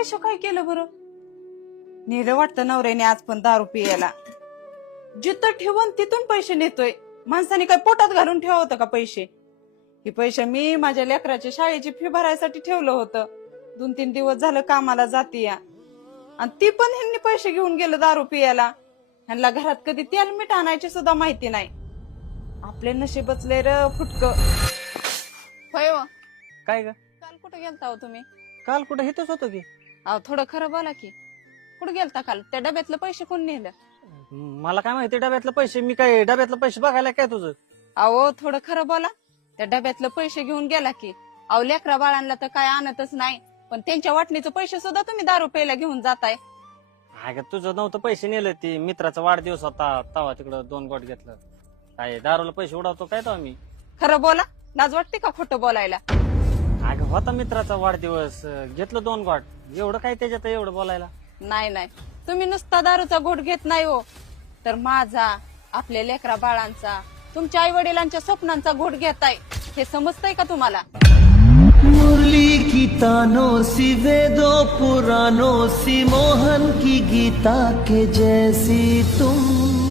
पैसे काय केलं बरं? नेलं वाटतं नवऱ्याने आज पण दारू पियाला. जिथं ठेवून तिथून पैसे नेतोय. माणसाने काय पोटात घालून ठेवा होतं का पैसे? हे पैसे मी माझ्या लेकराच्या शाळेची फी भरायसाठी ठेवलं होतं. 2-3 दिवस झालं कामाला जाते या, आणि ती पण ह्यांनी पैसे घेऊन गेलं दारू पियाला. ह्यांना घरात कधी तेल मीठ आणायची सुद्धा माहिती नाही. आपले नशीबच लय र फुटक. होय हो. काय ग? काल कुठे गेलता हो तुम्ही? काल कुठं हिथच होतो की. अहो थोडं खरं बोला की, कुठे गेलता काल? त्या डब्यातलं पैसे कोण नेलं? मला काय माहिती डब्यातलं पैसे, मी काय डब्यातलं पैसे बघायला काय तुझं? अहो थोडं खरं बोला. त्या डब्यातलं पैसे घेऊन गेला की. अहो लेकरा बाळांना तर काय आणतच नाही, पण त्यांच्या वाटणीचे पैसे सुद्धा तुम्ही दारू प्यायला घेऊन जाताय. अगं तुझं नव्हतं पैसे नेलं, ती मित्राचा वाढदिवस होता तवा तिकडं 2 गोट घेतलं. काय दारूला पैसे उडवतो काय तो आम्ही? खरं बोला, लाज वाटते का खोटं बोलायला? अगं होता मित्राचा वाढदिवस, घेतलं 2 गोट. एवढं काय त्याच्यात एवढं बोलायला? नाही नाही, तुम्ही नुसता दारूचा घोट घेत नाही हो, तर माझा, आपल्या लेकरा बाळांचा, तुमच्या आई वडिलांच्या स्वप्नांचा घोट घेताय. हे समजतंय का तुम्हाला? मुरली की तानों सी वेदों पुराणों सी मोहन की गीता के जैसी तुम